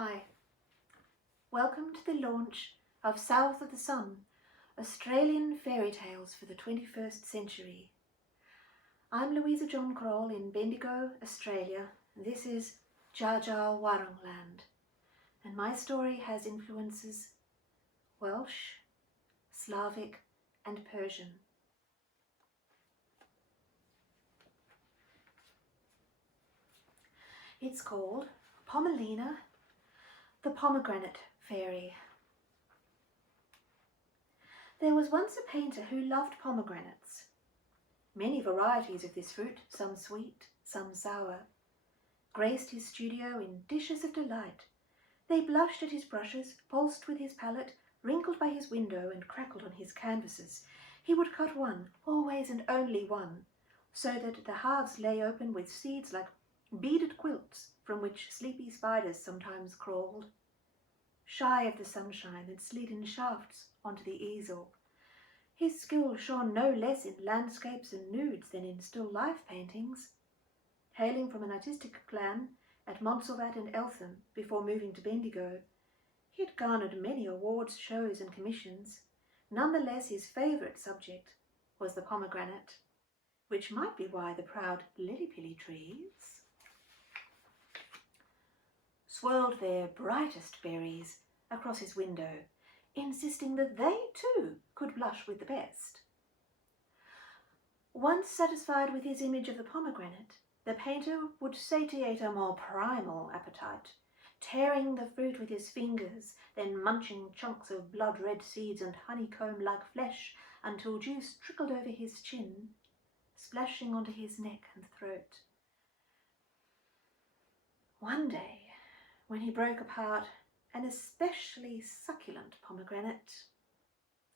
Hi, welcome to the launch of South of the Sun, Australian Fairy Tales for the 21st Century. I'm Louisa John-Krol in Bendigo, Australia. This is Dja Dja Wurrung Land, and my story has influences Welsh, Slavic and Persian. It's called Pomelina the Pomegranate Fairy. There was once a painter who loved pomegranates. Many varieties of this fruit, some sweet, some sour, graced his studio in dishes of delight. They blushed at his brushes, pulsed with his palette, wrinkled by his window and crackled on his canvases. He would cut one, always and only one, so that the halves lay open with seeds like beaded quilts from which sleepy spiders sometimes crawled. Shy of the sunshine that slid in shafts onto the easel, his skill shone no less in landscapes and nudes than in still life paintings. Hailing from an artistic clan at Montserrat and Eltham before moving to Bendigo, he had garnered many awards, shows and commissions. Nonetheless, his favourite subject was the pomegranate, which might be why the proud lily-pilly trees swirled their brightest berries across his window, insisting that they too could blush with the best. Once satisfied with his image of the pomegranate, the painter would satiate a more primal appetite, tearing the fruit with his fingers, then munching chunks of blood-red seeds and honeycomb-like flesh until juice trickled over his chin, splashing onto his neck and throat. One day, when he broke apart an especially succulent pomegranate,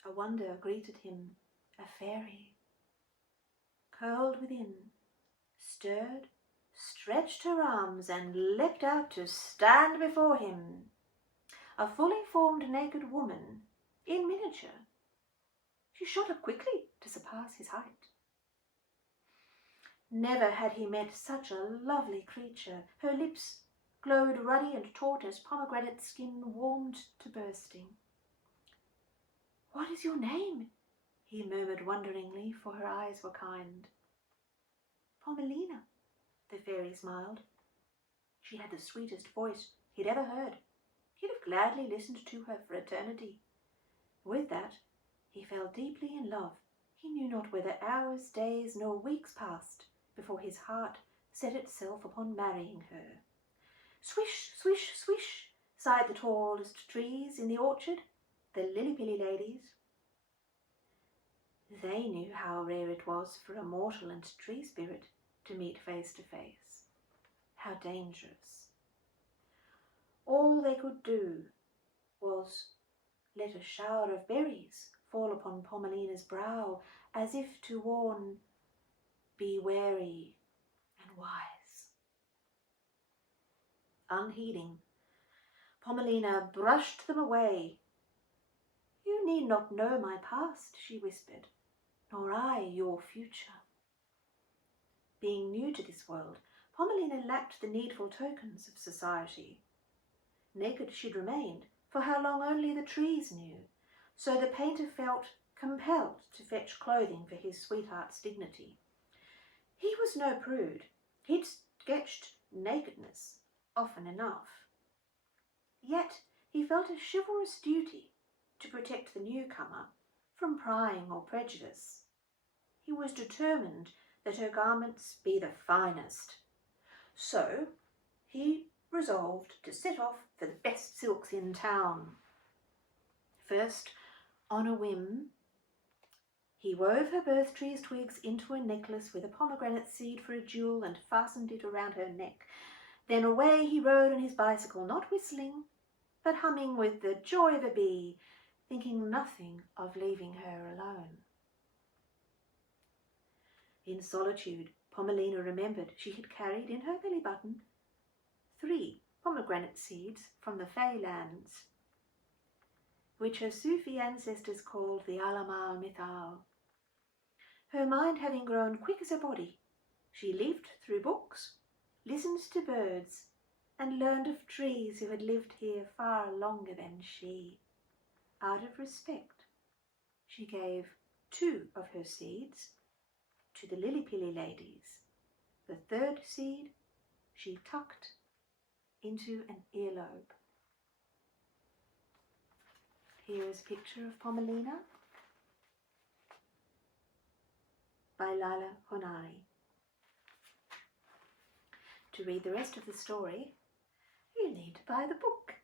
a wonder greeted him, a fairy. Curled within, stirred, stretched her arms and leapt out to stand before him, a fully formed naked woman in miniature. She shot up quickly to surpass his height. Never had he met such a lovely creature. Her lips glowed ruddy and taut as pomegranate skin warmed to bursting. "What is your name?" he murmured wonderingly, for her eyes were kind. "Pomelina," the fairy smiled. She had the sweetest voice he'd ever heard. He'd have gladly listened to her for eternity. With that, he fell deeply in love. He knew not whether hours, days, nor weeks passed before his heart set itself upon marrying her. "Swish, swish, swish," sighed the tallest trees in the orchard, the lily-pilly ladies. They knew how rare it was for a mortal and tree spirit to meet face to face. How dangerous. All they could do was let a shower of berries fall upon Pomelina's brow, as if to warn, "Be wary and wise." Unheeding, Pomelina brushed them away. "You need not know my past," she whispered, "nor I your future." Being new to this world, Pomelina lacked the needful tokens of society. Naked she'd remained, for how long only the trees knew, so the painter felt compelled to fetch clothing for his sweetheart's dignity. He was no prude. He'd sketched nakedness often enough. Yet he felt a chivalrous duty to protect the newcomer from prying or prejudice. He was determined that her garments be the finest. So he resolved to set off for the best silks in town. First, on a whim, he wove her birth tree's twigs into a necklace with a pomegranate seed for a jewel and fastened it around her neck. Then away he rode on his bicycle, not whistling, but humming with the joy of a bee, thinking nothing of leaving her alone. In solitude, Pomelina remembered she had carried in her belly button 3 pomegranate seeds from the Fey lands, which her Sufi ancestors called the Alamal Mithal. Her mind having grown quick as her body, she leafed through books, listened to birds, and learned of trees who had lived here far longer than she. Out of respect, she gave 2 of her seeds to the lily-pilly ladies. The 3rd seed she tucked into an earlobe. Here is a picture of Pomelina by Lala Honari. To read the rest of the story, you need to buy the book.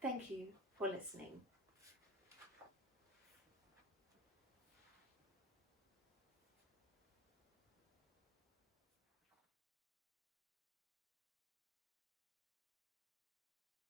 Thank you for listening.